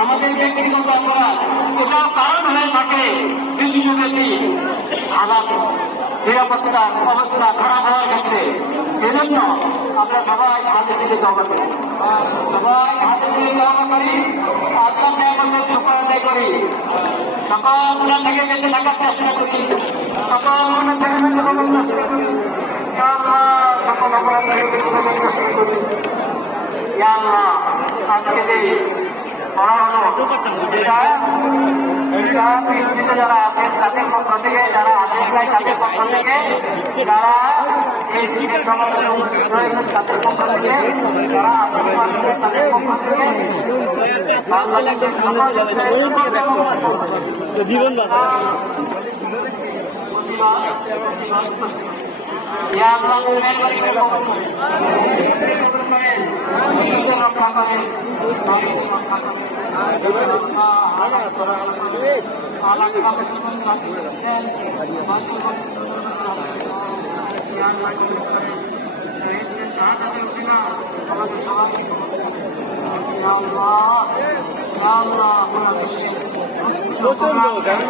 আমাদের ব্যক্তিগত অপরাধ এটাও কারণ হয়ে থাকে বিশ্বব্যাপী হালাত নিরাপত্তার অবস্থা খারাপ হওয়ার ক্ষেত্রে। এজন্য আমরা সবাই হাতে দিকে জমা করি, সবাই হাতে দিকে জমা করি, আল্লাহ নিয়ামতের শুকর আদায় করি, সকল গুণা থেকে বেঁচে থাকার চেষ্টা করি, সকল গুণা থেকে বেঁচে থাকার চেষ্টা করি, সকল অপরাধ থেকে বেঁচে থাকার চেষ্টা করি। আল্লাহ আজকে যে পড়া হলো যারা আছেন তাদের পক্ষ থেকে, যারা আমেরিকায় তাদের পক্ষ থেকে, যারা এই চীনের সমাজে উপস্থিত রয়েছেন তাদের পক্ষ থেকে, যারা আফগানিস্তান তাদের পক্ষ থেকে, বাংলাদেশের জীবন রক্ষা করেন,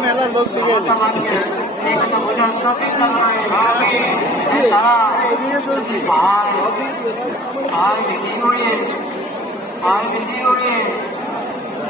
মেলার লোক দিকে আর